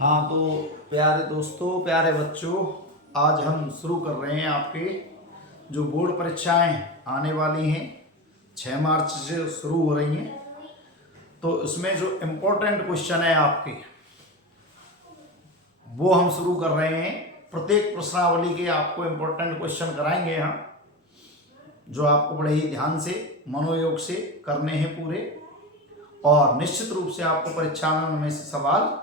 हाँ तो प्यारे दोस्तों, प्यारे बच्चों, आज हम शुरू कर रहे हैं आपके जो बोर्ड परीक्षाएं आने वाली हैं। 6 मार्च से शुरू हो रही हैं। तो इसमें जो इम्पोर्टेंट क्वेश्चन है आपके, वो हम शुरू कर रहे हैं। प्रत्येक प्रश्नावली के आपको इम्पोर्टेंट क्वेश्चन कराएंगे हम, जो आपको बड़े ही ध्यान से मनोयोग से करने हैं पूरे। और निश्चित रूप से आपको परीक्षा में उनमें से सवाल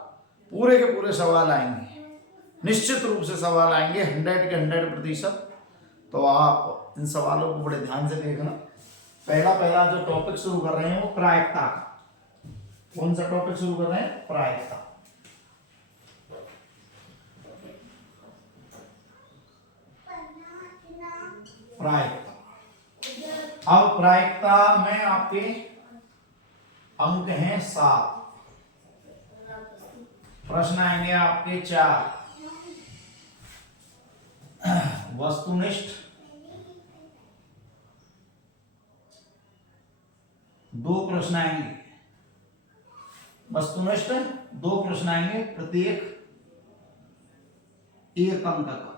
पूरे के पूरे सवाल आएंगे, निश्चित रूप से सवाल आएंगे 100 के 100%। तो आप इन सवालों को बड़े ध्यान से देखना। पहला जो टॉपिक शुरू कर रहे हैं वो प्रायिकता का। कौन सा टॉपिक शुरू कर रहे हैं? प्रायिकता। अब प्रायिकता में आपके अंक हैं 7। प्रश्न आएंगे आपके 4। वस्तुनिष्ठ 2 प्रश्न आएंगे। वस्तुनिष्ठ 2 प्रश्न आएंगे, प्रत्येक 1 अंक का।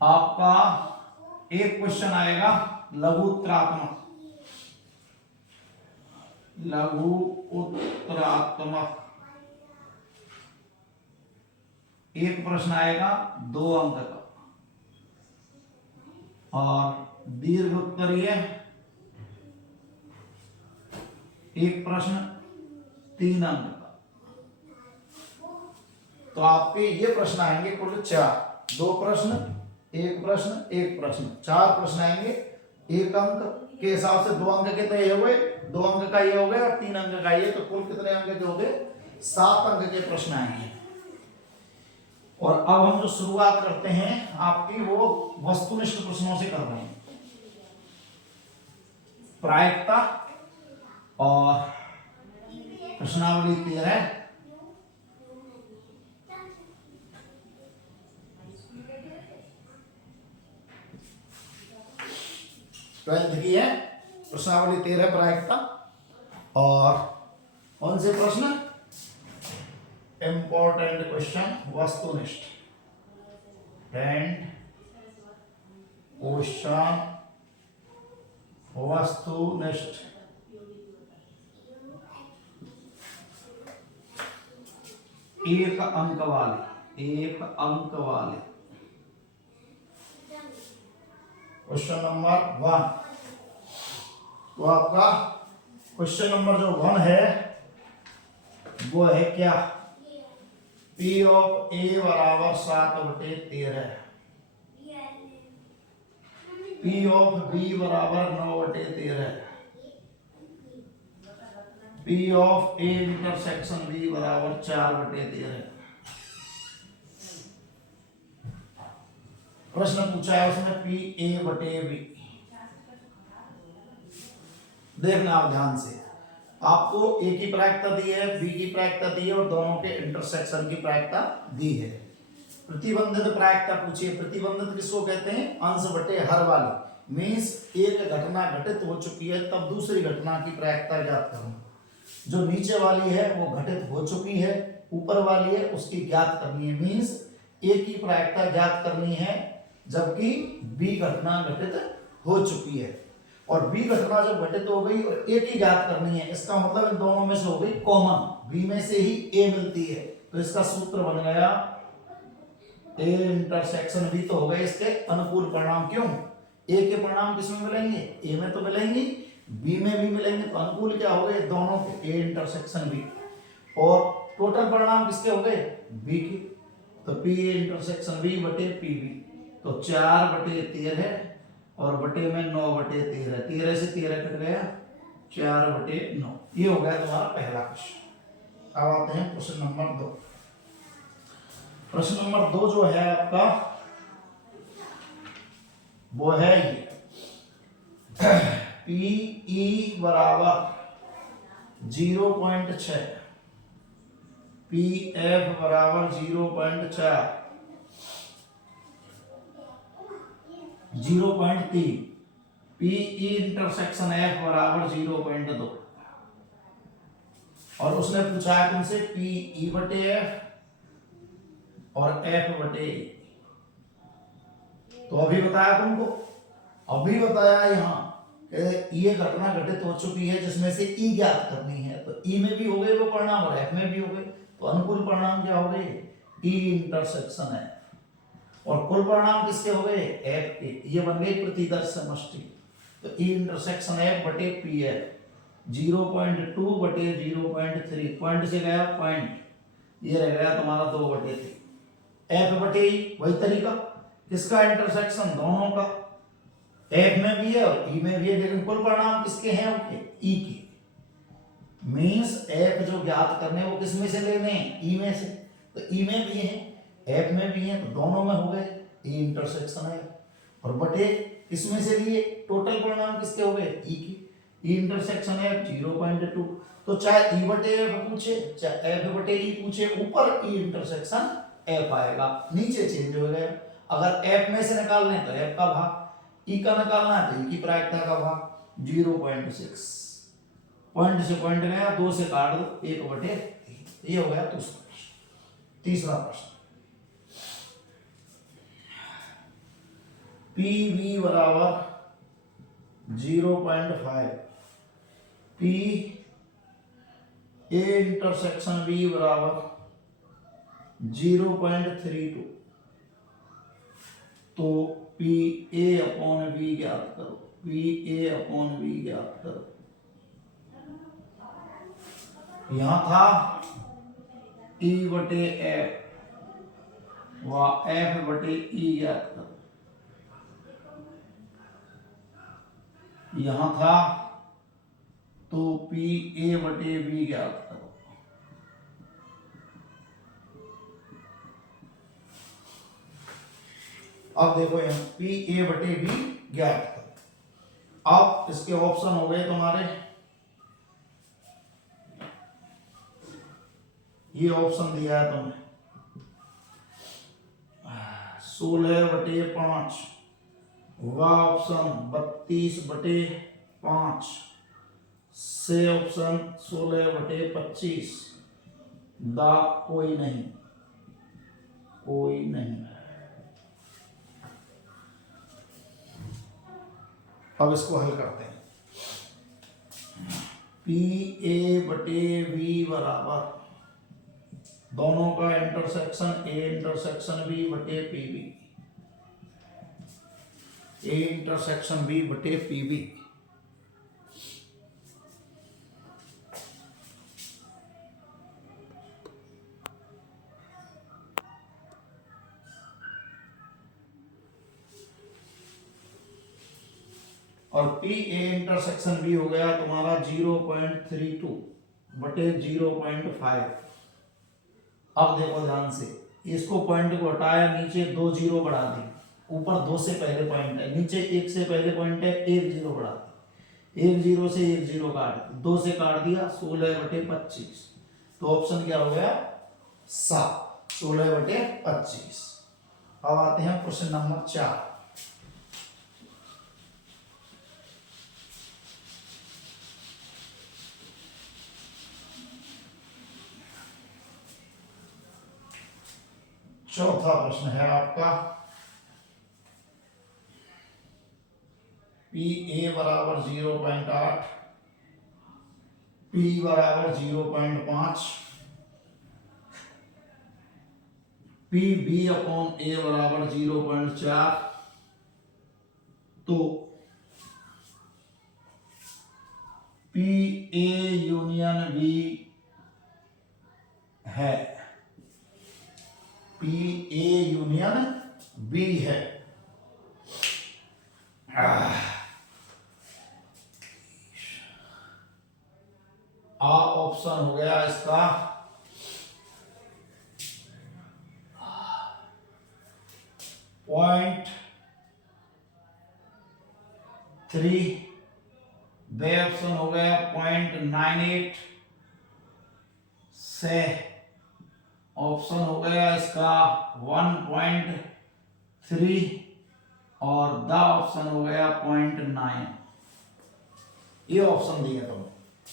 आपका एक क्वेश्चन आएगा लघु उत्तरात्मक। लघु उत्तरात्मक एक प्रश्न आएगा 2 अंक का। और दीर्घ उत्तरीय एक प्रश्न 3 अंक का। तो आपके ये प्रश्न आएंगे कुल 4। 2 प्रश्न, 1 प्रश्न, 1 प्रश्न, 4 प्रश्न आएंगे। 1 अंक के हिसाब से 2 अंक के तो ये हो गए, 2 अंक का ये हो गया और 3 अंक का ये। तो कुल कितने अंक के हो गए? 7 अंक के प्रश्न आएंगे। और अब हम जो शुरुआत करते हैं आपकी, वो वस्तुनिष्ठ प्रश्नों से कर रहे हैं। प्रायिकता और प्रश्नावली 13 12th की है। प्रश्नावली 13 प्रायिकता। और कौन से प्रश्न? इंपॉर्टेंट क्वेश्चन वस्तुनिष्ठ। एंड क्वेश्चन वस्तुनिष्ठ। एक अंक वाले। Question number 1। तो आपका क्वेश्चन नंबर जो 1 है वो है क्या? P ऑफ A बराबर 7/13। P ऑफ B बराबर 9/13। P of A intersection B बराबर 4/13। प्रश्न पूछा है उसमें PA/B। देखना आप ध्यान से। आपको A की प्रायिकता दी है, B की प्रायिकता दी है और दोनों के इंटरसेक्शन की प्रायिकता दी है। प्रतिबंधित प्रायिकता पूछी है। प्रतिबंधित किसको कहते हैं? अंश बटे हर वाली। मीन्स एक घटना घटित हो चुकी है तब दूसरी घटना की प्रायिकता ज्ञात करना। जो नीचे वाली है वो घटित हो चुकी है, ऊपर वाली है उसकी ज्ञात करनी है। मीन्स A की प्रायिकता ज्ञात करनी है जबकि B घटना घटित हो चुकी है। और B घटना जब घटित हो गई और A की ज्ञात करनी है, इसका मतलब इन दोनों में से हो गई कॉमन। B में से ही A मिलती है, तो इसका सूत्र बन गया A इंटरसेक्शन B। तो हो गए इसके अनुकूल परिणाम। क्यों? A के परिणाम किसमें मिलेंगे? A में तो मिलेंगे, B में भी मिलेंगे। तो अनुकूल क्या हो गए? दोनों के, A इंटरसेक्शन B। और टोटल परिणाम किसके हो गए? B के। तो P इंटरसेक्शन B बटे PB। तो 4/13 और बटे में 9/13। 13 से 13 कट गया, 4/9। ये हो गया तुम्हारा पहला क्वेश्चन। अब आते हैं प्रश्न नंबर 2। प्रश्न नंबर 2 जो है आपका वो है ये PE बराबर 0.6, PF बराबर 0.4, 0.3, PE इंटरसेक्शन F बराबर 0.2। और उसने पूछा है तुमसे पी ई बटे एफ और एफ बटे ए। तो अभी बताया तुमको, अभी बताया यहाँ ये घटना घटित हो चुकी है जिसमें से ई ज्ञात करनी है, तो ई में भी हो गए वो परिणाम और एफ में भी हो गए, तो अनुकूल परिणाम क्या हो गए, ई इंटरसेक्शन है। और कुल परिणाम किसके हो गए, एफ के, ये बन गई प्रतिदर्श समष्टि। तो ई इंटरसेक्शन एफ बटे पी एफ 0.2 बटे 0.3, पॉइंट से गया पॉइंट, ये रह गया तुम्हारा 2 बटे 3। एफ बटे ई वही तरीका, किसका इंटरसेक्शन, दोनों का, एफ में भी है और ई में भी है, लेकिन कुल परिणाम किसके हैं, उनके ई के। मींस एफ जो ज्ञात करने वो किस में से लेने हैं, ई में से, तो ई में भी है एफ में भी है, तो दोनों में हो गए, ई इंटरसेक्शन है। और बटे किसमें से लिए, टोटल परिणाम किसके हो गए, ई के, ई इंटरसेक्शन है 0.2। तो चाहे ई बटे एफ पूछे चाहे एफ बटे ई पूछे, ऊपर ई इंटरसेक्शन एफ आएगा, नीचे चेंज हो गया। अगर एफ में से निकालना है तो एफ का भाग, ई का निकालना है तो ई की प्रायिकता का भाग 0.6, पॉइंट से पॉइंट गया, 2 से काट दो 1 बटे 3। ये हो गया दूसरा प्रश्न। तीसरा प्रश्न, पी वी बराबर 0.5, पी ए इंटरसेक्शन बी बराबर 0.32, तो पी ए अपॉन बी ज्ञात करो, पी ए अपॉन बी ज्ञात करो। यहां था ई बटे एफ व एफ बटे ई ज्ञात करो, यहां था तो पी ए बटे बी ज्ञात करो। अब देखो यहां पी ए बटे बी ज्ञात करो। अब इसके ऑप्शन हो गए तुम्हारे, ये ऑप्शन दिया है तुम्हें 16 बटे 5, वह ऑप्शन 32 बटे 5, से ऑप्शन 16 बटे 25, दा कोई नहीं, कोई नहीं। अब इसको हल करते हैं, पी ए बटे बी बराबर दोनों का इंटरसेक्शन ए इंटरसेक्शन बी बटे P B, A intersection B बटे पी बी। और पी ए इंटरसेक्शन बी हो गया तुम्हारा 0.32 बटे 0.5। अब देखो ध्यान से, इसको पॉइंट को हटाया, नीचे 2 जीरो बढ़ा दी, ऊपर 2 से पहले पॉइंट है, नीचे 1 से पहले पॉइंट है, 1 जीरो बढ़ा दी, 1 जीरो से 1 जीरो काट, 2 से काट दिया, 16 बटे 25। तो ऑप्शन क्या हो गया 7, 16 बटे 25। अब आते हैं क्वेश्चन नंबर 4। चौथा प्रश्न है आपका, पी ए बराबर 0.8, पी बराबर 0.5, पी बी अपॉन ए बराबर 0.4, तो पी ए यूनियन बी है, पी ए यूनियन बी है। आ ऑप्शन हो गया इसका 0.3, बे ऑप्शन हो गया 0.98, से ऑप्शन हो गया इसका 1.3 और द ऑप्शन हो गया 0.9। ये ऑप्शन दिए तुम।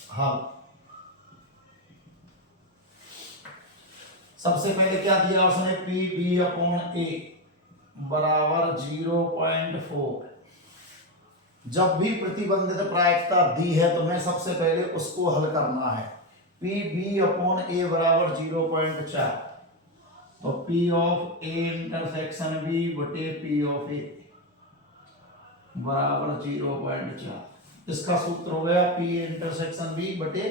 हाँ सबसे पहले क्या दिया उसने, पी बी अपॉन ए बराबर 0.4। जब भी प्रतिबंधित प्रायिकता दी है तो मैं सबसे पहले उसको हल करना है। पी बी अपॉन ए बराबर 0.4, तो P of A intersection B बटे पी ऑफ ए बराबर 0.4। इसका सूत्र हो गया पी ए इंटरसेक्शन बी बटे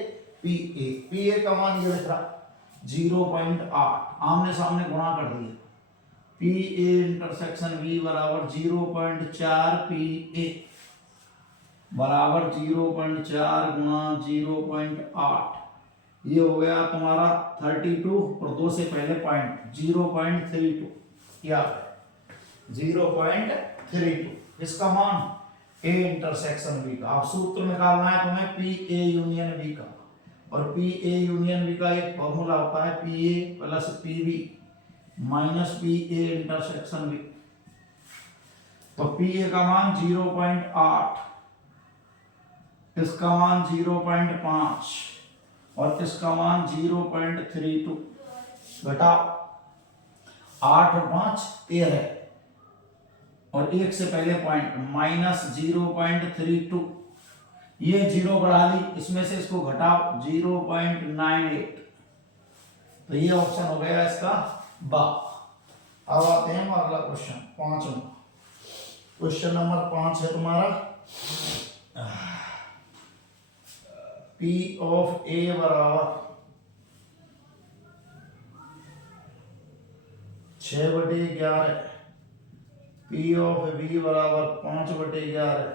पी ए। पी ए का मान ये लिख रहा 0.8, आमने सामने गुणा कर दिया। पी ए इंटरसेक्शन बी बराबर 0.4 पी ए बराबर 0.4 गुणा 0.8, ये हो गया तुम्हारा 32 और 2 से पहले पॉइंट 0.32, क्या 0.32। इसका मान ए इंटरसेक्शन बी का। अब सूत्र निकालना है तुम्हें पी ए यूनियन बी का, और पी ए यूनियन बी का एक फॉर्मूला होता है P A plus P B minus P A intersection B. तो पी ए का मान 0.8, इसका मान 0.5 और इसका मान 0.32। घटाओ, 8 और 5 13 और 1 से पहले पॉइंट माइनस 0.32, ये 0 बढ़ा ली, इसमें से इसको घटाओ 0.98, तो ये ऑप्शन हो गया इसका बा। अब आते हैं अगला क्वेश्चन, 5वां क्वेश्चन नंबर 5 है तुम्हारा, पी ऑफ ए बराबर 6/11, पी ऑफ बी बराबर 5/11,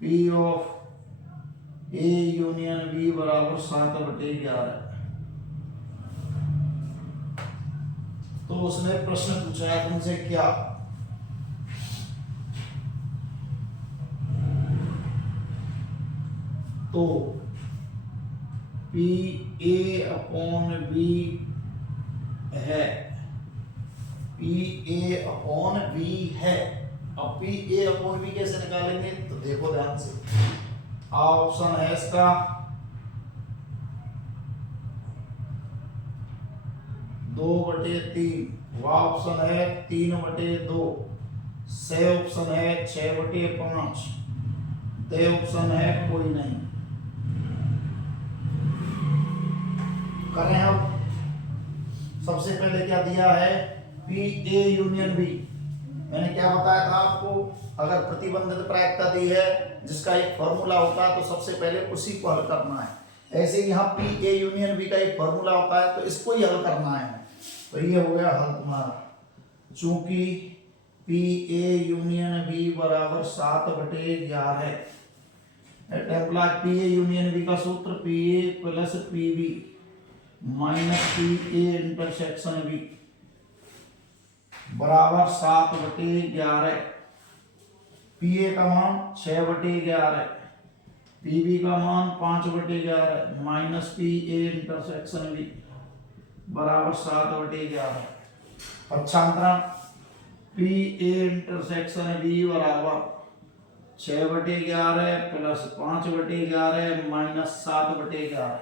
P of A union B बराबर 7/11। तो उसने प्रश्न पूछा है तुमसे क्या, तो पी ए अपॉन बी है, पी ए अपॉन बी है। अब पी ए अपॉन बी कैसे निकालेंगे, तो देखो ध्यान से, ऑप्शन है इसका 2/3, वह ऑप्शन है 3/2, से ऑप्शन है 6/5, दे ऑप्शन है कोई नहीं। करें अब, सबसे पहले क्या दिया है, पी ए यूनियन बी। मैंने क्या बताया था आपको, अगर प्रतिबंधित प्रायिकता दी है जिसका एक फॉर्मूला होता है तो सबसे पहले उसी को हल करना है। ऐसे यहाँ पी ए यूनियन बी का एक फॉर्मूला होता है तो इसको ही हल करना है। तो ये हो गया हल तुम्हारा, चूंकि पी ए यूनियन बी बराबर 7/11, पी ए यूनियन बी का सूत्र P A plus P B minus P A intersection B बराबर 7/11। पी ए का मान 6/11, पी बी का मान 5/11 minus P A intersection B बराबर 7/11। पक्षांतरण, पी ए इंटरसेक्शन बी बराबर 6/11 प्लस 5/11 माइनस 7/11।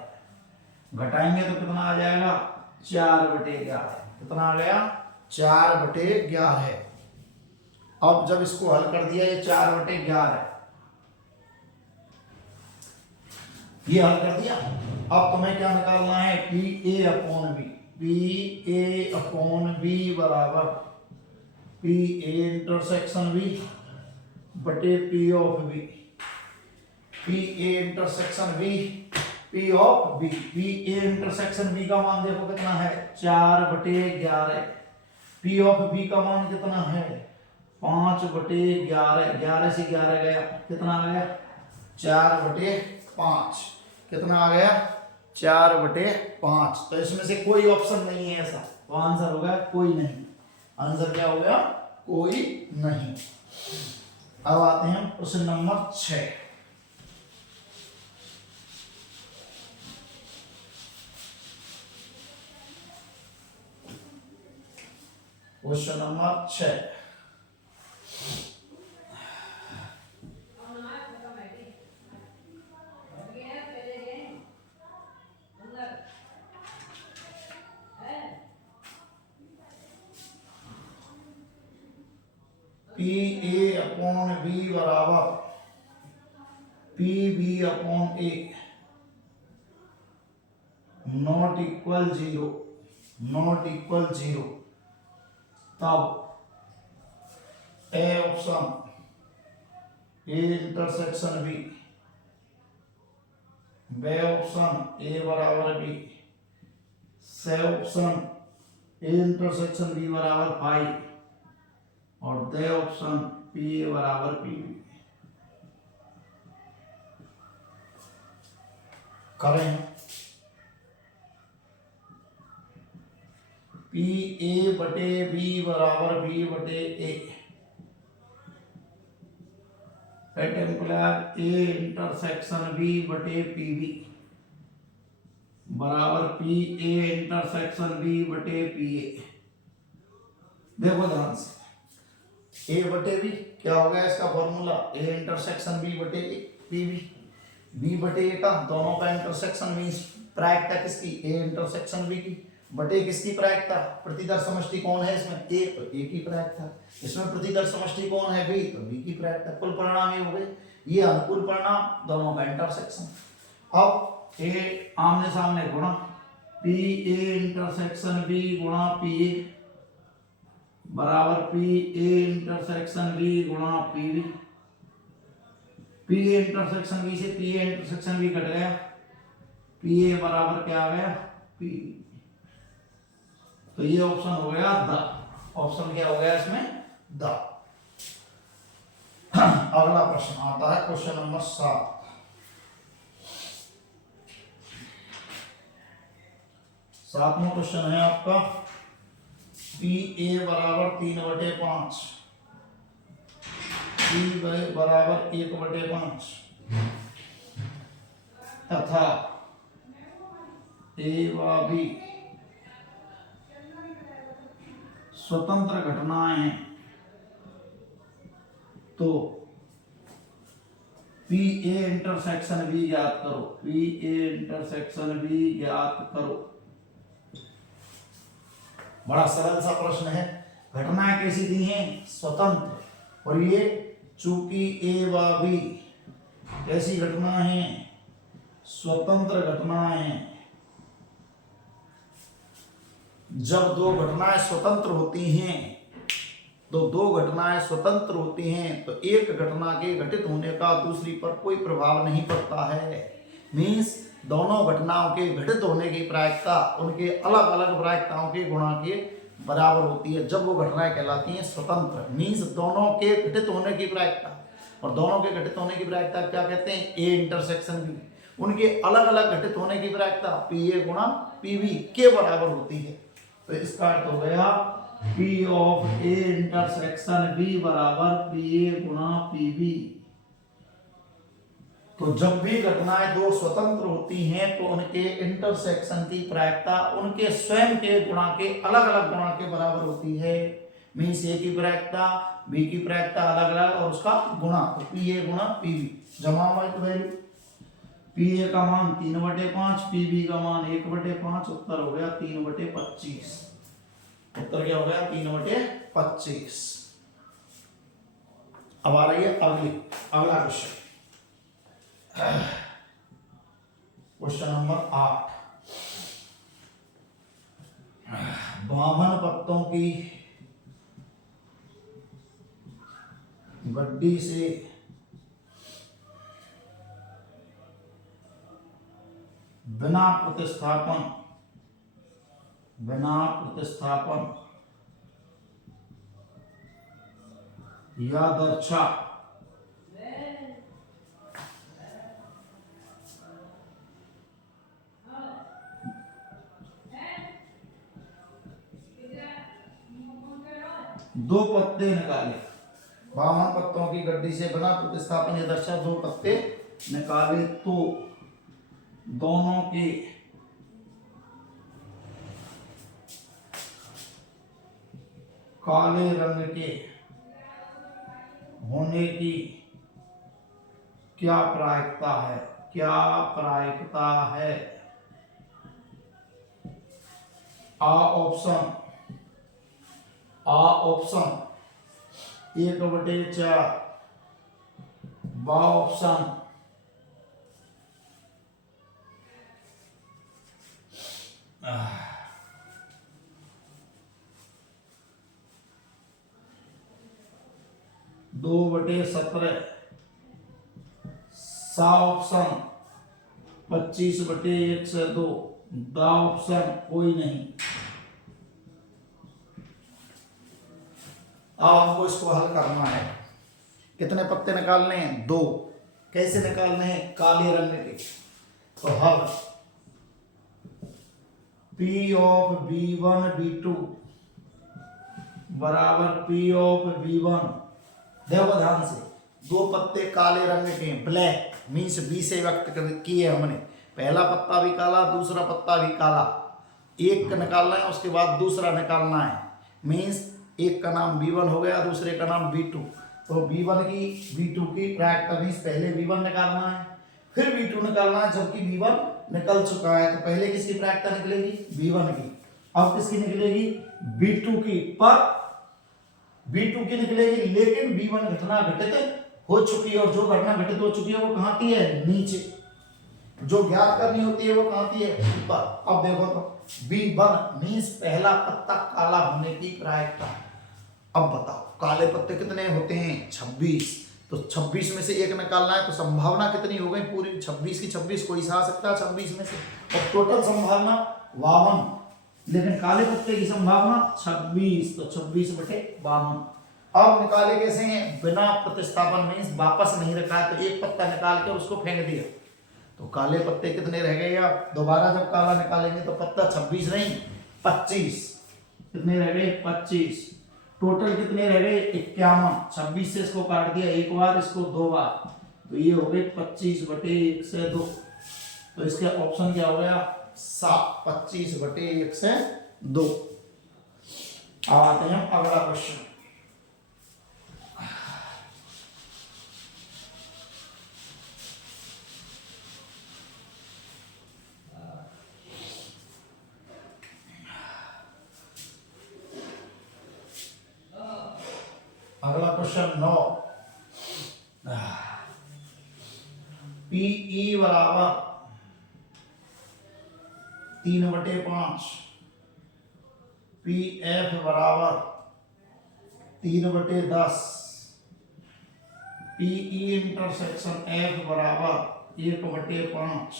घटाएंगे तो कितना आ जाएगा, 4/11। कितना आ गया, 4/11। अब जब इसको हल कर दिया, ये 4/11 ये हल कर दिया। अब तुम्हें क्या निकालना है, P A upon B. P A upon B बराबर पी ए इंटरसेक्शन बी बटे P of B. P A intersection B P of B, P A intersection B का मान देखो कितना है, 4/11। पी ऑफ बी का मान कितना है, 5/11। 11 से 11 गया, कितना आ गया, 4/5। कितना आ गया, 4/5। तो इसमें से कोई ऑप्शन नहीं है ऐसा, तो आंसर हो गया कोई नहीं। आंसर क्या हो गया, कोई नहीं। अब आते हैं प्रश्न नंबर 6। Question number 6, P A upon B बराबर P B upon A not equal zero, तब A option A intersection B, B option A बराबर बी, से ऑप्शन ए इंटरसेक्शन बी बराबर पाई और दे ऑप्शन पी ए बराबर पी बी। करें P A बटे B बराबर बी बटे A, at implies A intersection B बटे पी बी बराबर पी ए इंटरसेक्शन बी बटे पी ए। देखो ध्यान से, ए बटे बी क्या हो गया इसका फॉर्मूला, ए इंटरसेक्शन बी बटे पी बी, बी बटे ए का दोनों का इंटरसेक्शन मींस प्रायिकता किसकी, ए इंटरसेक्शन बी की, बटे किसकी प्रायिकता, प्रतिदर समष्टि कौन है इसमें, ए, तो ए की प्रायिकता, इसमें प्रतिदर समष्टि कौन है बी, तो बी की प्रायिकता, कुल परिणाम ये हो गए, ये अनुकूल परिणाम दोनों का इंटरसेक्शन। अब ए आमने सामने गुणा पी ए इंटरसेक्शन बी गुणा पी ए बराबर पी ए इंटरसेक्शन बी गुणा P B, P A intersection B से P A intersection B cut गया, पी ए बराबर क्या आ गया पी बी, तो ये ऑप्शन हो गया द, ऑप्शन क्या हो गया इसमें द। अगला प्रश्न आता है क्वेश्चन नंबर 7। सातवां क्वेश्चन है आपका पी ए बराबर 3/5, पी बराबर 1/5 तथा ए व बी स्वतंत्र घटनाएं हैं, तो पी ए इंटरसेक्शन बी ज्ञात करो, पी ए इंटरसेक्शन बी ज्ञात करो। बड़ा सरल सा प्रश्न है, घटनाएं कैसी दी हैं स्वतंत्र, और ये चूंकि ए व बी कैसी घटना है स्वतंत्र घटनाएं हैं, जब दो घटनाएं स्वतंत्र होती हैं तो दो घटनाएं स्वतंत्र होती हैं तो एक घटना के घटित होने का दूसरी पर कोई प्रभाव नहीं पड़ता है, मीन्स दोनों घटनाओं के घटित होने की प्रायिकता उनके अलग अलग प्रायिकताओं के गुणा के बराबर होती है जब वो घटनाएं कहलाती हैं स्वतंत्र, मीन्स दोनों के घटित होने की प्रायिकता, और दोनों के घटित होने की प्रायिकता क्या कहते हैं ए इंटरसेक्शन बी, उनके अलग अलग घटित होने की प्रायिकता पी ए गुणा पी बी के बराबर होती है। तो इसका अर्थ हो गया P of A intersection B बराबर पी ए गुणा पी बी। तो जब भी घटनाएं दो स्वतंत्र होती हैं तो उनके इंटरसेक्शन की प्रायिकता उनके स्वयं के गुणा के अलग अलग गुणा के बराबर होती है, मीन्स ए की प्रायिकता बी की प्रायिकता अलग अलग और उसका गुणा, तो पी ए गुणा पी बी जमा वैल्यू, पी ए का मान 3/5, पी बी का मान 1/5, उत्तर हो गया 3/25, उत्तर क्या हो गया 3/25। अब आ रही है अगला क्वेश्चन, क्वेश्चन नंबर 8। बामन पत्तों की गड्डी से बिना प्रतिस्थापन या दर्शा दो पत्ते निकाले, बावन पत्तों की गड्डी से बिना प्रतिस्थापन या दर्शा दो पत्ते निकाले तो दोनों के काले रंग के होने की क्या प्रायिकता है, आ ऑप्शन 1/4 बा ऑप्शन 2/17 सा ऑप्शन 25/1/2 दा ऑप्शन कोई नहीं। अब हमको इसको हल करना है। कितने पत्ते निकालने हैं? 2। कैसे निकालने हैं? काले रंग के। तो हल P ऑफ B1 B2 बराबर P ऑफ B1। देखो ध्यान से, 2 पत्ते काले रंग के, ब्लैक मीन्स बी से व्यक्त किए हमने। पहला पत्ता भी काला, दूसरा पत्ता भी काला। एक का निकालना है, उसके बाद दूसरा निकालना है। मीन्स एक का नाम B1 हो गया, दूसरे का नाम B2। तो B1 की B2 की प्रायिकता मीन्स पहले B1 निकालना है, फिर B2 निकालना है, जबकि B1 निकल चुका है। तो पहले किसकी प्रायिकता निकलेगी? B1 की। अब किसकी निकलेगी? B2 की। पर B2 की निकलेगी, लेकिन B1 घटना घटित हो चुकी है, और जो घटना घटित हो चुकी है वो कहाँ की है? नीचे। जो ज्ञात करनी होती है वो कहाँ की है? ऊपर। अब देखो तो B1 मीन्स पहला पत्ता काला होने की प्रायिकता। अब बताओ काले पत्ते कितने होते हैं? 26। तो 26 में से एक निकालना है, तो संभावना कितनी हो गई? पूरी 26 की 26 कोई सा आ सकता है 26 में से। और टोटल संभावना 52, लेकिन काले पत्ते की संभावना 26, तो 26/52। अब निकाले कैसे हैं? बिना प्रतिस्थापन मीन्स वापस नहीं रखा है, तो एक पत्ता निकाल के उसको फेंक दिया। तो काले पत्ते कितने रह गए? अब दोबारा जब काला निकालेंगे तो पत्ता 26 नहीं 25। कितने रह गए? 25। टोटल कितने रह गए? 51। 26 से इसको काट दिया एक बार, इसको 2 बार, तो ये हो गए 25/1/2। तो इसके ऑप्शन क्या हो गया? 7। 25/1/2। अब आते हैं अगला क्वेश्चन। अगला क्वेश्चन 9। PE बराबर 3/5, PF बराबर 3/10, PE इंटरसेक्शन F बराबर 1/5।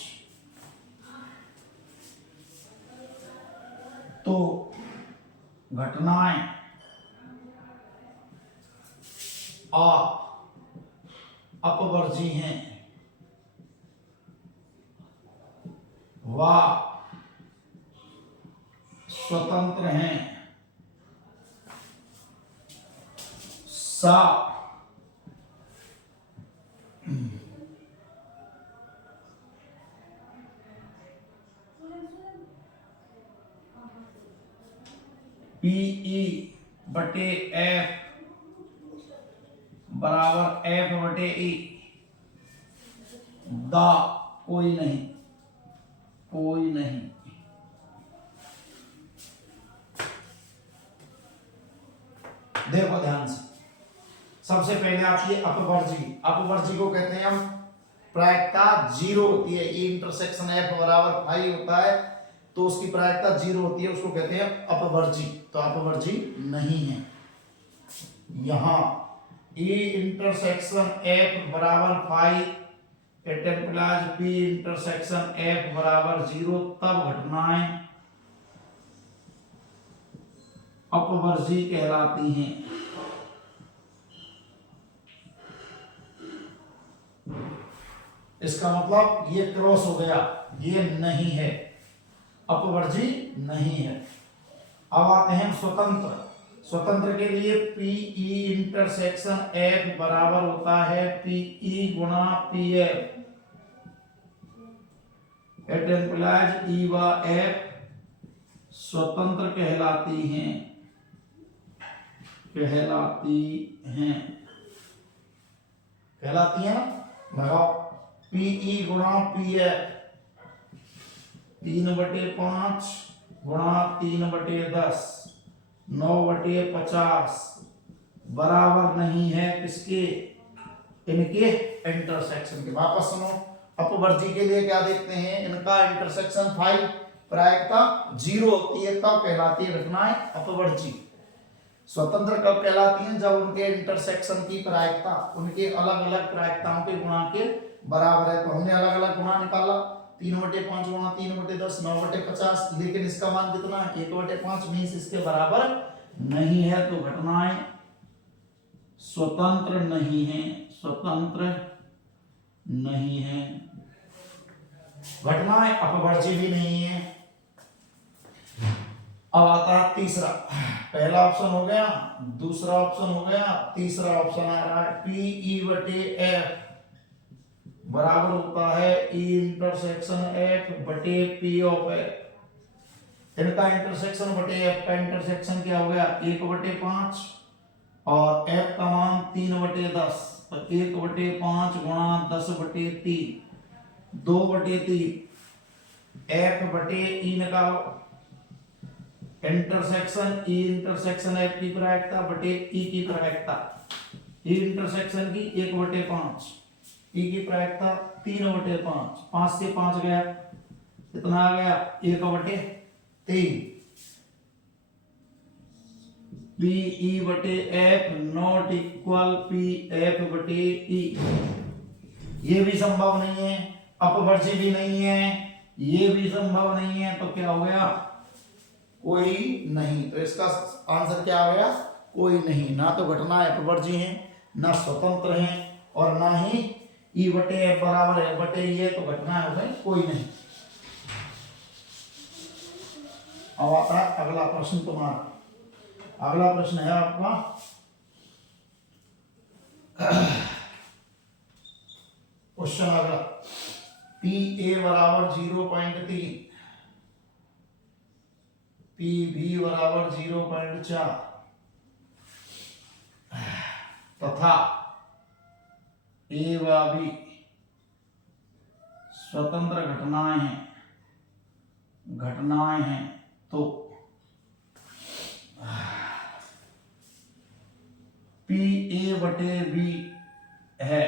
तो घटनाएं अपवर्जी हैं, वा स्वतंत्र हैं, सा PE/F बराबर F/E। दा कोई नहीं, कोई नहीं। देखो ध्यान से, सबसे पहले आती है अपवर्जी। अपवर्जी को कहते हैं हम प्रायिकता 0 होती है। ए इंटरसेक्शन F बराबर 5 होता है, तो उसकी प्रायिकता 0 होती है, उसको कहते हैं अपवर्जी। तो अपवर्जी नहीं है। यहां ए इंटरसेक्शन F बराबर 5 it implies P intersection F बराबर 0, तब घटनाएं अपवर्जी कहलाती हैं। इसका मतलब ये क्रॉस हो गया, ये नहीं है, अपवर्जी नहीं है। अब आते हैं स्वतंत्र। स्वतंत्र के लिए PE इंटरसेक्शन F बराबर होता है PE गुणा PF। इट इम्प्लाइज E व F स्वतंत्र कहलाती हैं, कहलाती हैं, कहलाती है ना। लगाओ PE गुणा PF 3/5 गुणा 3/10 9/50 बराबर नहीं है किसके, इनके इंटरसेक्शन के। वापस सुनो, अपवर्जी के लिए क्या देखते हैं, इनका इंटरसेक्शन 5, प्रायिकता 0 होती है, तब कहलाती है घटनाएं अपवर्जी। स्वतंत्र कब कहलाती हैं, जब उनके इंटरसेक्शन की प्रायिकता उनके अलग अलग प्रायिकताओं के गुणा के बराबर है। तो हमने अलग अलग गुणा निकाला, 3/5 गुणा 3/10 9/50, लेकिन इसका मान कितना है 1/5 मीन्स इसके बराबर नहीं है। तो घटनाएं स्वतंत्र नहीं है, स्वतंत्र नहीं है, घटनाएं अपवर्जी भी नहीं है। अब आता है तीसरा, पहला ऑप्शन हो गया, दूसरा ऑप्शन हो गया, तीसरा ऑप्शन आ रहा है PE/F बराबर होता है E इंटरसेक्शन F बटे P ऑफ F। इनका इंटरसेक्शन बटे F का इंटरसेक्शन क्या हो गया 1/5 और F का मान 3/10, तो 1/5 गुणा 10/3 2/3 F बटे E निकालो, इंटरसेक्शन E इंटरसेक्शन F की प्रायिकता बटे E की प्रायिकता, E इंटरसेक्शन की 1/5, E की प्रायिकता 3/5, 5 से 5 गया, कितना आ गया 1/3। PE/F नॉट इक्वल PF/E, ये भी संभव नहीं है, अपवर्जी भी नहीं है, ये भी संभव नहीं है, तो क्या हो गया कोई नहीं। तो इसका आंसर क्या आ गया, कोई नहीं। ना तो घटनाएं अपवर्जी हैं, ना स्वतंत्र हैं, और ना ही E/F बराबर है बटे ये, तो घटनाएं हो गई कोई नहीं। अब आता है अगला प्रश्न तुम्हारा। अगला प्रश्न है आपका क्वेश्चन अगला, PA बराबर 0.3, PB बराबर 0.4 तथा A व B स्वतंत्र घटनाएं हैं, तो PA/B है,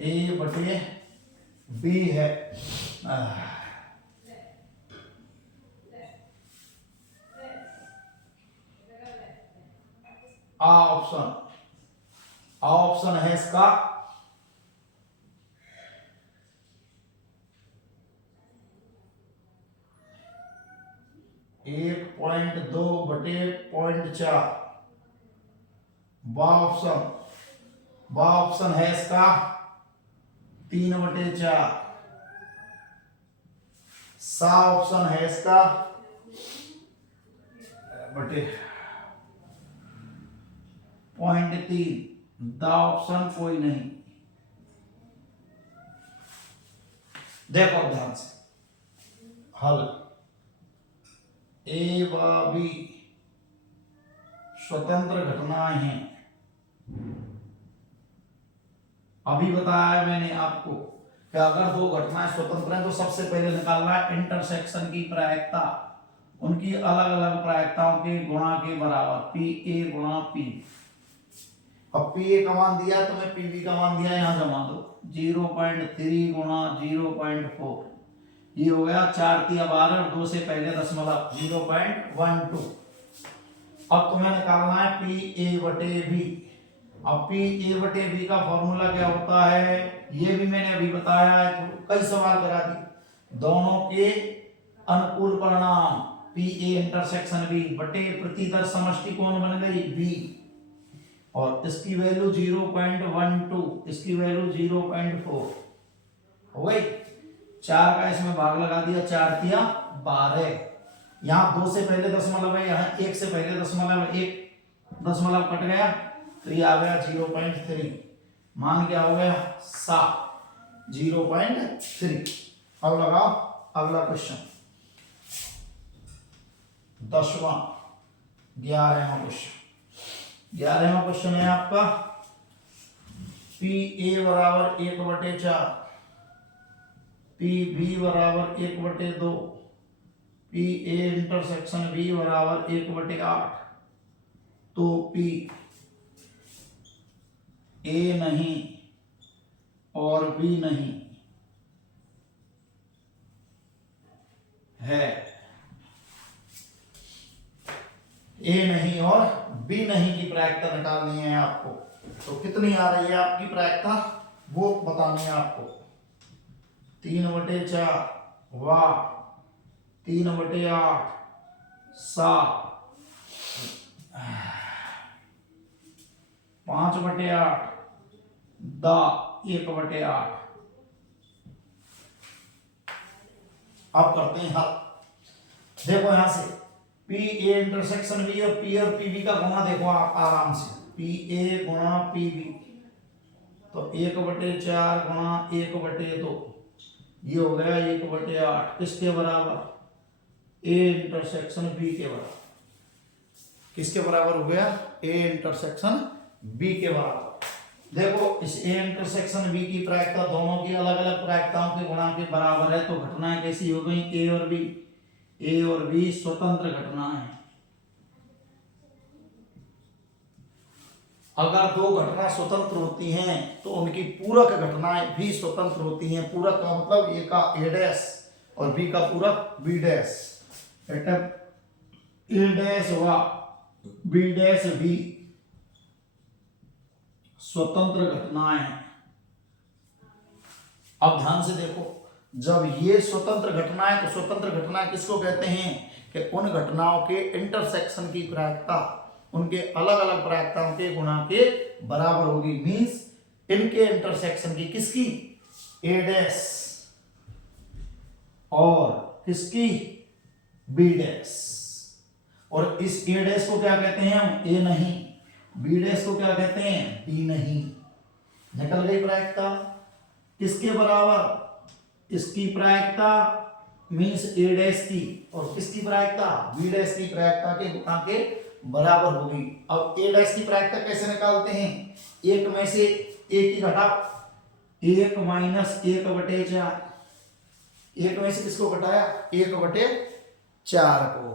A/B है। ऑप्शन है इसका 1.2/0.4, बा ऑप्शन है इसका 3/4, सा ऑप्शन है इसका बटे 0.3, द ऑप्शन कोई नहीं। देखो ध्यान से हल, A व B स्वतंत्र घटनाएं हैं। अभी बताया है मैंने आपको कि अगर दो घटनाएं स्वतंत्र हैं तो सबसे पहले निकालना है इंटरसेक्शन की प्रायिकता, उनकी अलग अलग प्रायिकताओं के गुणा के बराबर, PA गुणा P। अब PA का मान दिया तो मैं PB का मान दिया यहां जमा दो, 0.3 गुणा 0.4, ये हो गया 4×12 और 2 से पहले दशमलव 0.12। अब तुम्हें निकालना है PA/B। अब PA/B का फॉर्मूला क्या होता है ये भी मैंने अभी बताया है, तो कई सवाल करा दी। दोनों के अनुकूल परिणाम PA इंटरसेक्शन B बटे प्रतिदर समष्टि कोण बन गई B, और इसकी वैल्यू 0.12, इसकी वैल्यू 0.4 हो गई। 4 का इसमें भाग लगा दिया, 4×12, यहाँ 2 से पहले दशमलव है, यहाँ 1 से पहले दशमलव है, 1 दशमलव कट गया तो ये आ गया 0.3, मान क्या हो गया 7, 0.3। अब लगाओ अगला क्वेश्चन, 10वां 11वां क्वेश्चन। 11वां क्वेश्चन है आपका PA बराबर 1/4, PB बराबर 1/2, PA इंटरसेक्शन B बराबर 1/8, तो तो P A नहीं और B नहीं है, A नहीं और B नहीं की प्रायिकता निकालनी है आपको। तो कितनी आ रही है आपकी प्रायिकता वो बतानी है आपको। 3/4 वाह, 3/8 7, 5/8 1/8। अब करते हैं हल। देखो यहां से पी ए इंटरसेक्शन बी और पी बी का गुणा देखो आप आराम से, पी ए गुणा पी बी, तो 1/4 गुणा 1/2, ये हो गया 1/8। किसके बराबर? ए इंटरसेक्शन बी के बराबर। किसके बराबर हो गया? ए इंटरसेक्शन बी के बराबर। देखो इस ए इंटरसेक्शन बी की प्रायिकता दोनों की अलग अलग प्रायिकताओं के गुणा के बराबर है, तो घटनाएं कैसी हो गई? ए और बी, ए और बी स्वतंत्र घटना है। अगर दो घटना स्वतंत्र होती हैं तो उनकी पूरक घटनाएं भी स्वतंत्र होती हैं। पूरक का मतलब ए का ए डैश और बी का पूरक बी डैश। ए डैश हुआ बी डैश भी स्वतंत्र घटनाएं हैं। अब ध्यान से देखो, जब ये स्वतंत्र घटनाएं, तो स्वतंत्र घटनाएं किसको कहते हैं? कि उन घटनाओं के इंटरसेक्शन की प्रायिकता उनके अलग अलग प्रायिकताओं के गुणा के बराबर होगी। मींस इनके इंटरसेक्शन की, किसकी? ए डैश और किसकी? B dash. और इस ए डैश को क्या कहते हैं हम? ए नहीं। बी डैश को क्या कहते हैं? बी नहीं। निकल गई प्रायिकता। किसके बराबर? इसकी प्रायिकता मींस ए डैश की, और किसकी प्रायिकता? बी डैश की प्रायिकता के गुणा के बराबर होगी। अब ए डैश की प्रायिकता कैसे निकालते हैं? एक में से एक ही घटा, 1 - 1/4। एक में से किसको घटाया? 1/4 को।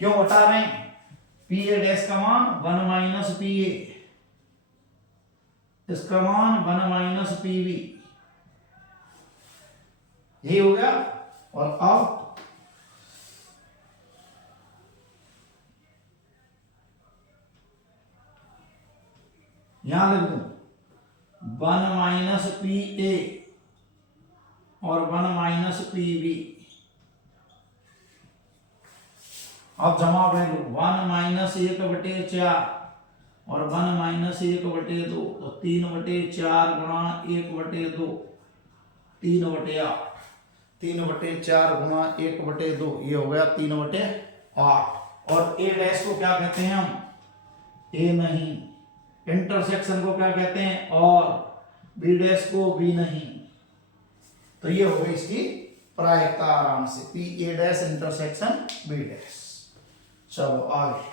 क्यों घटा रहे हैं? पी ए डैश का मान 1 - पी ए, इसका मान 1 - पी बी, यही हो गया। और अब यहां लिख दूं 1 - पी ए और 1 - पी बी। अब जमा बने लो 1 - 1/4 और 1 - 1/2, तो 3/4 गुणा 1/2, 3/8। 3/4 गुणा 1/2, ये हो गया 3/8। और ए डैश को क्या कहते हैं हम? ए नहीं। इंटरसेक्शन को क्या कहते हैं? और बी डैश को बी नहीं। तो ये हो गई इसकी प्रायिकता आराम से, P A dash intersection B dash. चलो आगे।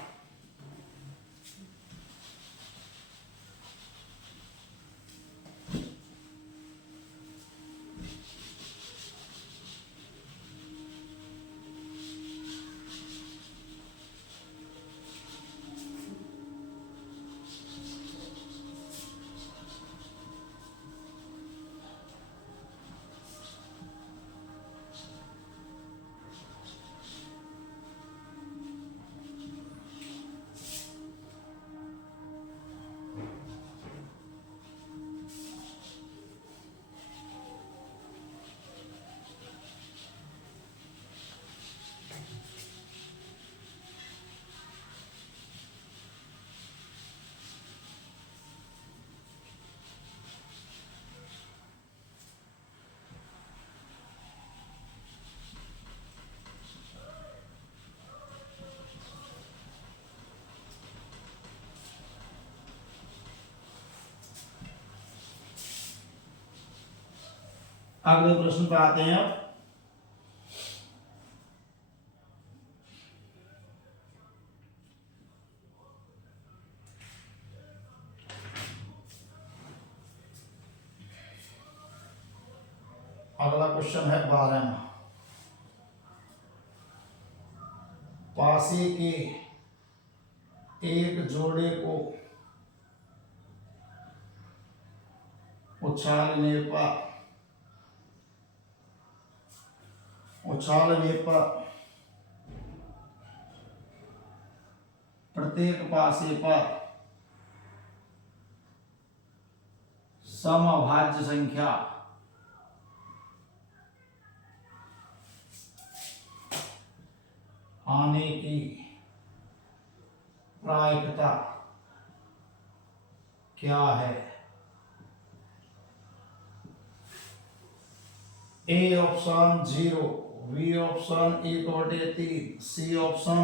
अगले प्रश्न पे आते हैं। अब अगला क्वेश्चन है 12वां। पासे के एक जोड़े को उछालने पर प्रत्येक पासे पर समअभाज्य संख्या आने की प्रायिकता क्या है? A option 0, B option 1/3, C option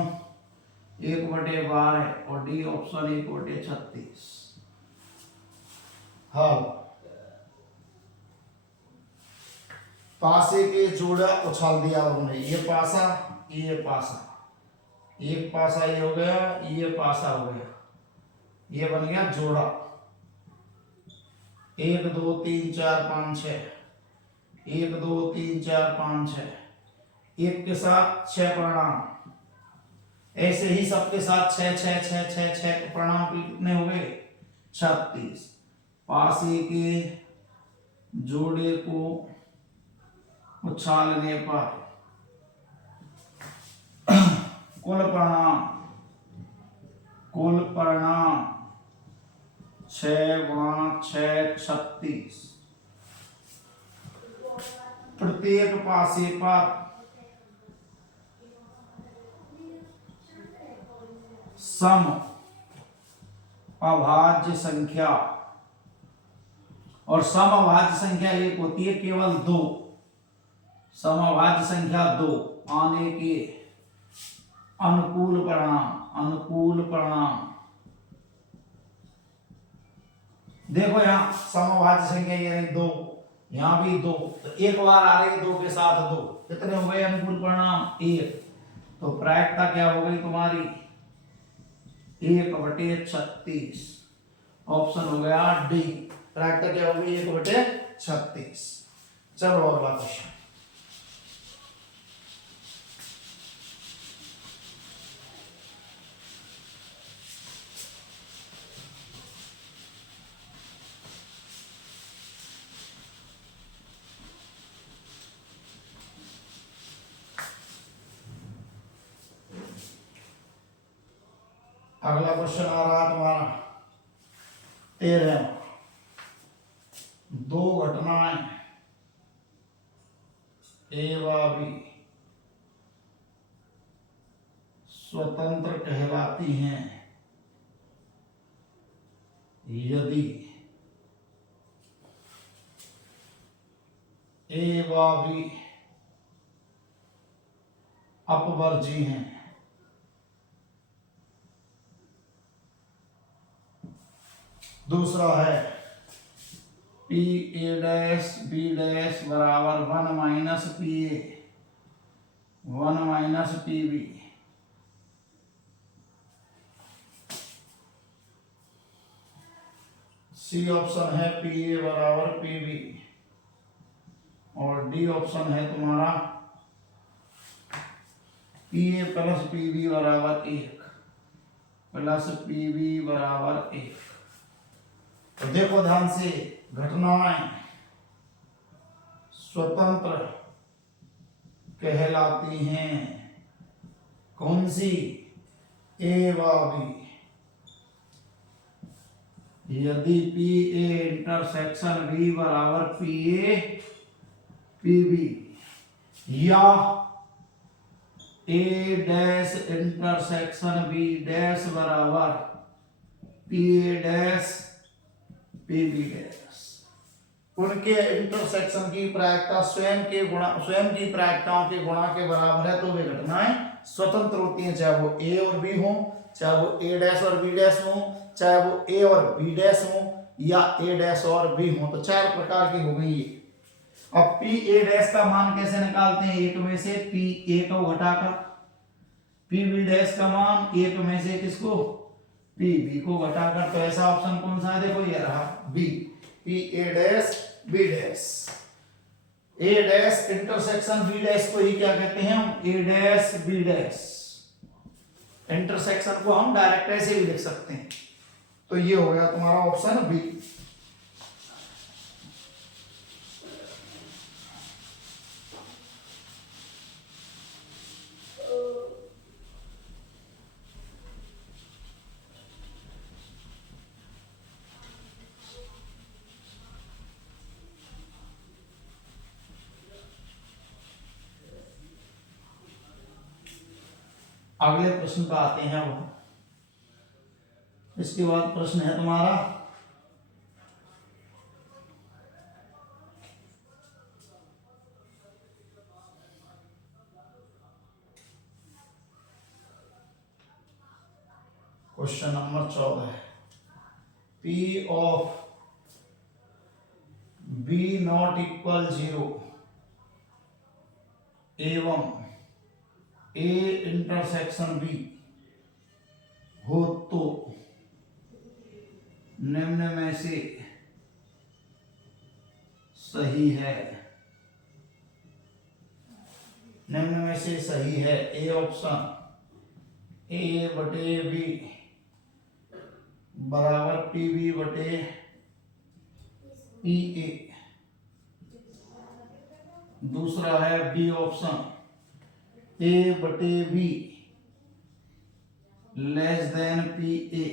1/12 और डी ऑप्शन 1/36। हल पासे के जोड़ा उछाल दिया उन्होंने, ये पासा ये पासा, एक पासा ये हो गया, ये पासा हो गया, ये बन गया जोड़ा। 1 2 3 4 5 6, 1 2 3 4 5 6, एक के साथ 6 परिणाम, ऐसे ही सबके साथ 6 6 6 6 6 परिणाम कितने हो गए? 36। पासे के जोड़े को उछालने पर कुल परिणाम 6 × 6 36। प्रत्येक पासे पर सम अभाज्य संख्या, और सम अभाज्य संख्या एक होती है केवल 2, समअभाज्य संख्या 2 आने के अनुकूल परिणाम। देखो यहाँ समअभाज्य संख्या ये 2, यहाँ भी 2, तो एक बार आ रही है 2 के साथ 2, कितने हो गए अनुकूल परिणाम? 1। तो प्रायिकता क्या हो गई तुम्हारी? 1/36। ऑप्शन हो गया डी। प्रायिकता क्या हो गई? 1/36। चलो अगला क्वेश्चन। अगला क्वेश्चन आ रहा तुम्हारा 13। 2 घटनाएं ए व बी स्वतंत्र कहलाती हैं यदि ए व बी अपवर्जी हैं। दूसरा है P A dash B dash बराबर 1 - P A 1 - P B. C option है पी ए बराबर पी बी, और डी ऑप्शन है तुम्हारा P A plus P B बराबर 1 प्लस पी बी बराबर 1। तो देखो ध्यान से, घटनाएं स्वतंत्र कहलाती हैं कौन सी? ए व बी, यदि पी ए इंटरसेक्शन बी बराबर पी ए पी बी, या A dash intersection B dash बराबर P A dash P B dash. उनके इंटरसेक्शन की प्रायिकता स्वयं की प्रायिकताओं के गुणा के बराबर है, तो वे घटनाएं स्वतंत्र होती हैं, चाहे वो ए और बी हो, चाहे वो ए डैश और बी डैश हो, चाहे वो ए और बी डैश हो, या ए डैश और बी हो। तो 4 प्रकार की हो गई ये। अब पी ए डैश का मान कैसे निकालते हैं? 1 में से पी ए को घटाकर, पी बी डैश का मान 1 में से किसको? पी बी को घटाकर। तो ऐसा ऑप्शन कौन सा है? देखो ये रहा B, P A dash B dash. A dash intersection B dash को ही क्या कहते हैं हम? A dash B dash. Intersection को हम डायरेक्ट ऐसे भी लिख सकते हैं। तो ये हो गया तुम्हारा ऑप्शन बी। अगले प्रश्न पर आते हैं अब। इसके बाद प्रश्न है तुम्हारा question number 14। P of B not equal 0 एवं A इंटरसेक्शन B हो तो निम्न में से सही है। निम्न में से सही है ए ऑप्शन ए बटे बी बराबर पी बी बटे पी ए। दूसरा है बी ऑप्शन ए बटे B less than P A.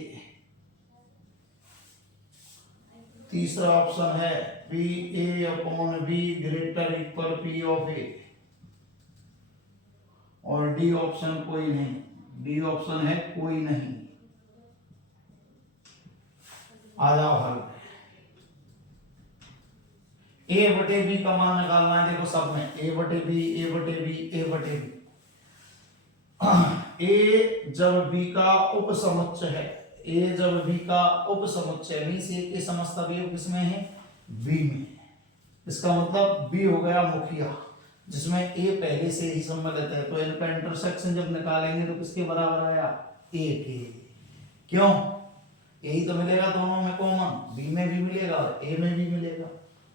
तीसरा ऑप्शन है P A upon B greater equal P of A. और डी ऑप्शन कोई नहीं, डी ऑप्शन है कोई नहीं। आ जाओ हल। ए बटे बी का मान निकालना है। देखो सब में ए बटे बी ए बटे बी ए बटे बी। ए जब बी का उपसमुच्चय है, ए जब बी का उपसमुच्चय मींस ए के समस्त अवयव किसमें है, बी में। इसका मतलब बी हो गया मुखिया जिसमें ए पहले से ही सम्मिलित है। तो इनका इंटरसेक्शन जब निकालेंगे तो किसके बराबर आया, ए के। क्यों, यही तो मिलेगा दोनों में कॉमन, बी में भी मिलेगा और ए में भी मिलेगा।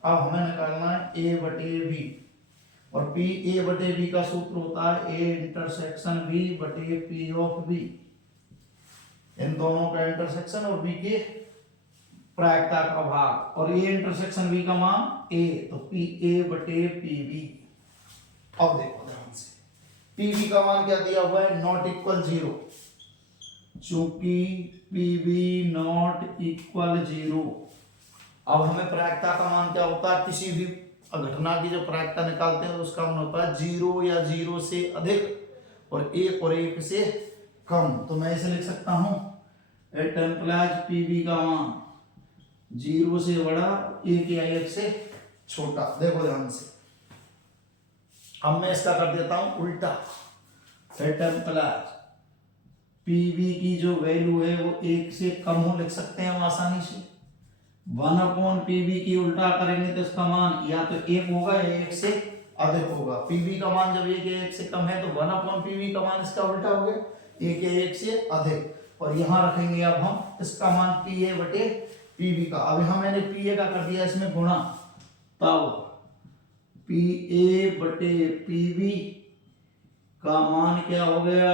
अब हमें निकालना है ए बटे बी और पी ए बटे बी का सूत्र होता है ए इंटरसेक्शन बी बटे पी ऑफ बी। इन दोनों का इंटरसेक्शन और बी के प्रायिकता का भाग और ए इंटरसेक्शन बी का मान ए, तो पी ए बटे पी बी। अब देखो ध्यान से, पी बी का मान क्या दिया हुआ है, नॉट इक्वल 0। चूंकि पी बी नॉट इक्वल 0, अब हमें प्रायिकता का मान क्या होता है, किसी भी घटना की जो प्रायिकता निकालते हैं तो उसका मान होता है 0 या 0 से अधिक और 1 से कम। तो मैं इसे लिख सकता हूं इट इम्प्लाइज पी बी का मान 0 से बड़ा 1 या 1 से छोटा। देखो ध्यान से, अब मैं इसका कर देता हूं उल्टा। इट इम्प्लाइज पी बी की जो वैल्यू है वो 1 से कम हो, लिख सकते हैं हम आसानी से। 1/PB की उल्टा करेंगे तो इसका मान या तो 1 होगा या 1 से अधिक होगा। पीबी का मान जब 1 या 1 से कम है तो 1/PB का मान इसका उल्टा हो गया 1 या 1 से अधिक। और यहां रखेंगे अब हम इसका मान PA बटे PB का। अब यहां मैंने PA का कर दिया इसमें गुणा, तब PA बटे PB का मान क्या हो गया,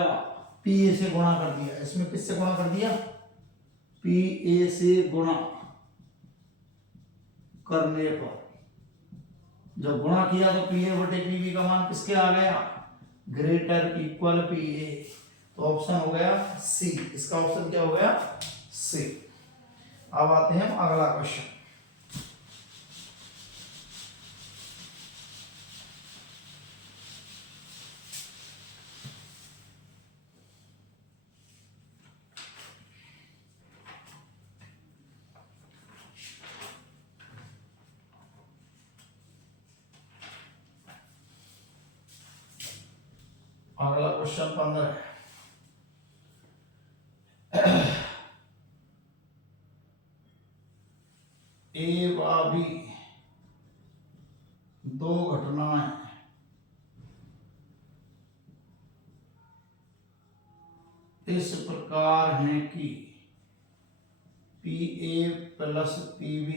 PA से गुणा कर दिया। इसमें किससे गुणा कर दिया, PA से गुणा करने पर जब गुणा किया तो PA बटे PB का मान किसके आ गया, ग्रेटर इक्वल PA। तो ऑप्शन हो गया सी। इसका ऑप्शन क्या हो गया, सी। अब आते हैं हम अगला क्वेश्चन। अगला क्वेश्चन 15 है। ए व बी दो घटनाएं इस प्रकार हैं कि PA plus PB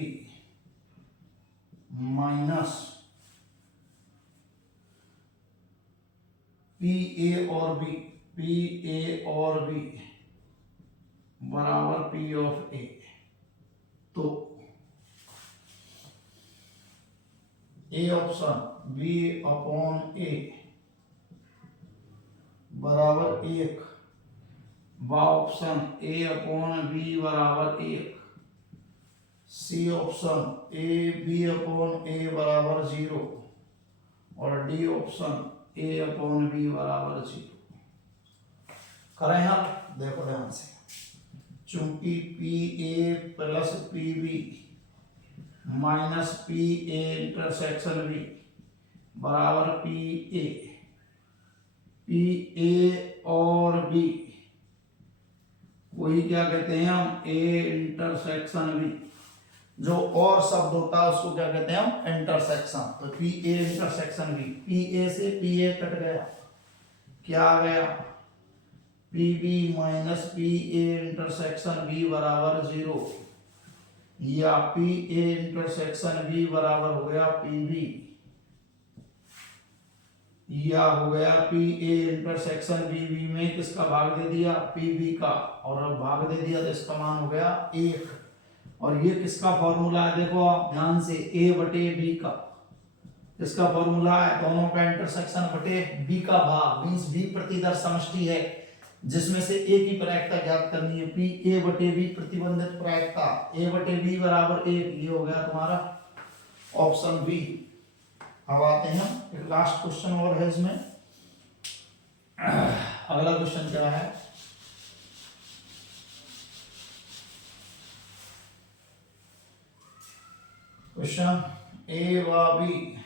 minus PA और B, पी ए और बी बराबर पी ऑफ ए, तो A option B upon A बराबर 1, B option A upon B बराबर 1, C option A B upon A बराबर 0 और D option A upon B बराबर 0। करें हम, देखो ध्यान से, चूंकि P A plus P B minus P A intersection B बराबर पी ए और बी वही क्या कहते हैं हम, ए इंटरसेक्शन बी। जो और शब्द होता है उसको क्या कहते हैं हम, इंटरसेक्शन। तो P A intersection B, P A से पी ए कट गया, क्या आ गया, P B minus P A intersection B बराबर 0, या पी ए इंटरसेक्शन बी बराबर हो गया पी बी, या हो गया P A intersection B B में किसका भाग दे दिया, पी बी का, और अब भाग दे दिया तो इसका मान हो गया 1। और ये किसका फॉर्मूला है, देखो आप ध्यान से, ए बटे बी का किसका फॉर्मूला है, दोनों का इंटरसेक्शन बटे बी का भाग, मींस बी प्रतिदर समष्टि है जिसमें से ए की प्रायिकता ज्ञात करनी है, पी ए बटे बी प्रतिबंधित प्रायिकता, ए बटे बी बराबर 1, ये हो गया तुम्हारा ऑप्शन बी। अब आते हैं एक लास्ट क्वेश्चन और है इसमें। अगला क्वेश्चन क्या है, क्वेश्चन ए व बी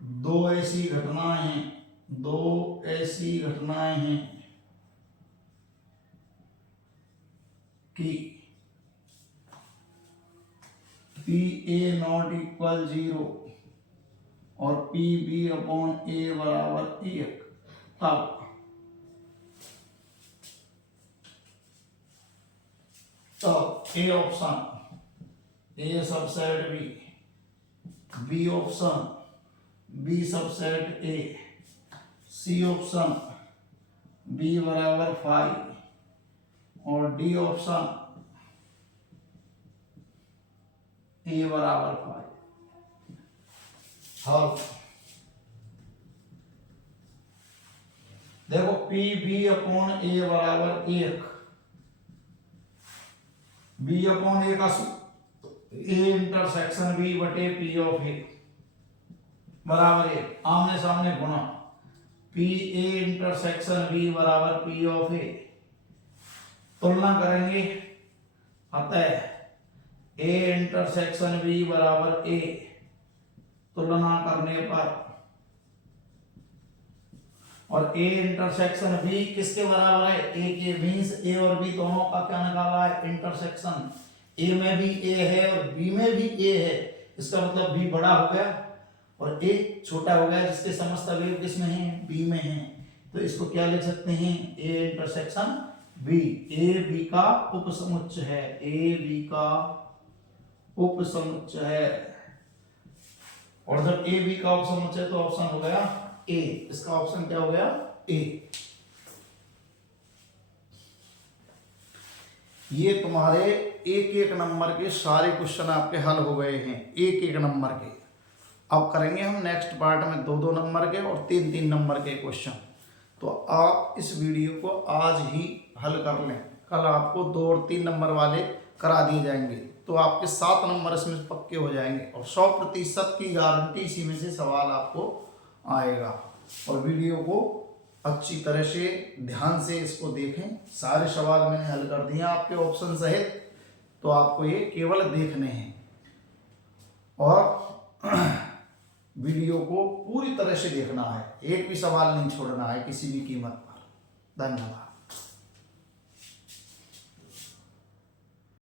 दो ऐसी घटनाएं हैं कि पी ए नॉट इक्वल 0 और पी बी अपॉन ए बराबर 1, तब A option A subset B, B option B subset A, C option B बराबर 5 और डी ऑप्शन ए बराबर 5। हल देखो, पी बी अपॉन ए बराबर 1, बी अपॉन ए का ए इंटरसेक्शन बी बटे पी ऑफ ए बराबर 1, आमने सामने गुणा, पी ए इंटरसेक्शन बी बराबर पी ऑफ ए, तुलना करेंगे, अतः ए इंटरसेक्शन बी बराबर ए, तुलना करने पर, और ए इंटरसेक्शन बी किसके बराबर है, ए के, मींस ए और बी दोनों का क्या निकाला है, इंटरसेक्शन, ए में भी ए है और बी में भी ए है, इसका मतलब बी बड़ा हो गया और ए छोटा हो गया, जिसके समस्त अवयव किसमें है, बी में है। तो इसको क्या लिख सकते हैं, A intersection B, A B का उपसमुच्चय है, ए बी का उपसमुच्चय है। और जब ए बी का उपसमुच्चय तो ऑप्शन हो गया ए, इसका ऑप्शन क्या हो गया, ए। ये तुम्हारे एक एक नंबर के सारे क्वेश्चन आपके हल हो गए हैं, एक एक नंबर के। अब करेंगे हम नेक्स्ट पार्ट में 2-2 नंबर के और 3-3 नंबर के क्वेश्चन। तो आप इस वीडियो को आज ही हल कर लें, कल आपको 2 और 3 नंबर वाले करा दिए जाएंगे, तो आपके 7 नंबर इसमें पक्के हो जाएंगे और 100% की गारंटी इसी में से सवाल आपको आएगा। और वीडियो को अच्छी तरह से ध्यान से इसको देखें, सारे सवाल मैंने हल कर दिए आपके ऑप्शन सहित, तो आपको ये केवल देखने हैं और वीडियो को पूरी तरह से देखना है, एक भी सवाल नहीं छोड़ना है किसी भी कीमत पर। धन्यवाद।